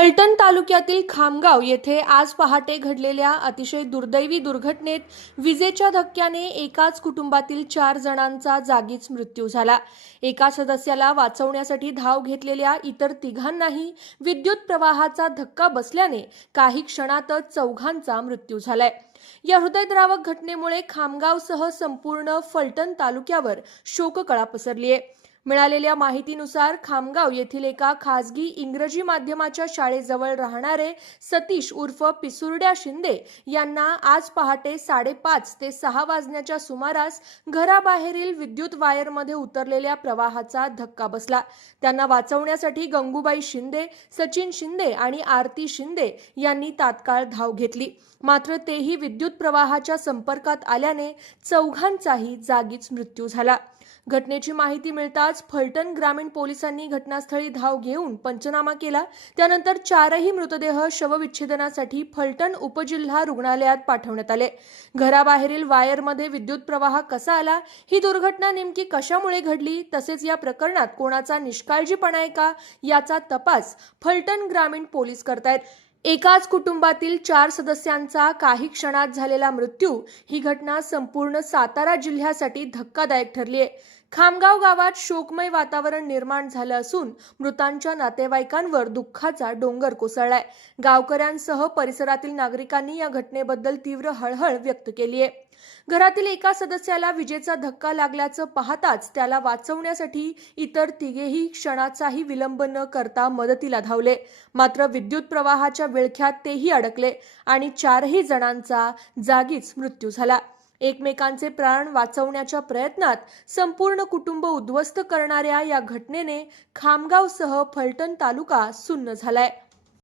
फलटण तालुक्यातील खामगाव येथे आज पहाटे घडलेल्या अतिशय दुर्दैवी दुर्घटनेत विजेच्या धक्क्याने एकाच कुटुंबातील 4 जणांचा जागीच मृत्यू झाला। एका सदस्याला वाचवण्यासाठी धाव घेतलेल्या इतर तिघांनाही विद्युत प्रवाहाचा धक्का बसल्याने काही क्षणातच चौघांचा मृत्यू झालाय। या हृदयद्रावक घटनेमुळे खामगावसह संपूर्ण फलटण तालुक्यावर शोककळा पसरली आहे। मिळालेल्या माहितीनुसार खामगाव येथील एका खासगी इंग्रजी माध्यमाच्या शाळेजवळ राहणारे सतीश उर्फ पिसुर्ड्या शिंदे यांना आज पहाटे 5:30 ते 6 वाजण्याच्या सुमारास घराबाहेरील विद्युत वायरमध्ये उतरलेल्या प्रवाहाचा धक्का बसला। त्यांना वाचवण्यासाठी गंगूबाई शिंदे, सचिन शिंदे आणि आरती शिंदे यांनी तात्काळ धाव घेतली, मात्र तेही विद्युत प्रवाहाच्या संपर्कात आल्याने चौघांचाही जागीच मृत्यू झाला। घटनेची माहिती मिळताच फलटण ग्रामीण पोलिसांनी घटनास्थळी धाव घेऊन पंचनामा केला। त्यानंतर 4ही मृतदेह शवविच्छेदनासाठी फलटण उपजिल्हा रुग्णालयात पाठवण्यात आले। घराबाहेरील वायरमध्ये विद्युत प्रवाह कसा आला, ही दुर्घटना नेमकी कशामुळे घडली, तसेच या प्रकरणात कोणाचा निष्काळजीपणा आहे का, याचा तपास फलटण ग्रामीण पोलीस करतायत। एकाच कुटुंबातील 4 सदस्यांचा काही क्षणात झालेला मृत्यू ही घटना संपूर्ण सातारा जिल्ह्यासाठी धक्कादायक ठरली आहे। खामगाव गावात शोकमय वातावरण निर्माण झालं असून मृतांच्या नातेवाईकांवर दुःखाचा डोंगर कोसळलाय। गावकऱ्यांसह परिसरातील नागरिकांनी या घटनेबद्दल तीव्र हळहळ व्यक्त केली आहे। घरातील एका सदस्याला विजेचा धक्का लागल्याचं पाहताच त्याला वाचवण्यासाठी इतर तिघेही क्षणाचाही विलंब न करता मदतीला धावले, मात्र विद्युत प्रवाहाच्या विळख्यात तेही अडकले आणि 4ही जणांचा जागीच मृत्यू झाला। एकमेकांचे प्राण वाचवण्याच्या प्रयत्नात संपूर्ण कुटुंब उद्ध्वस्त करणाऱ्या या घटनेने खामगावसह फलटण तालुका सुन्न झालाय।